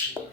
achieve.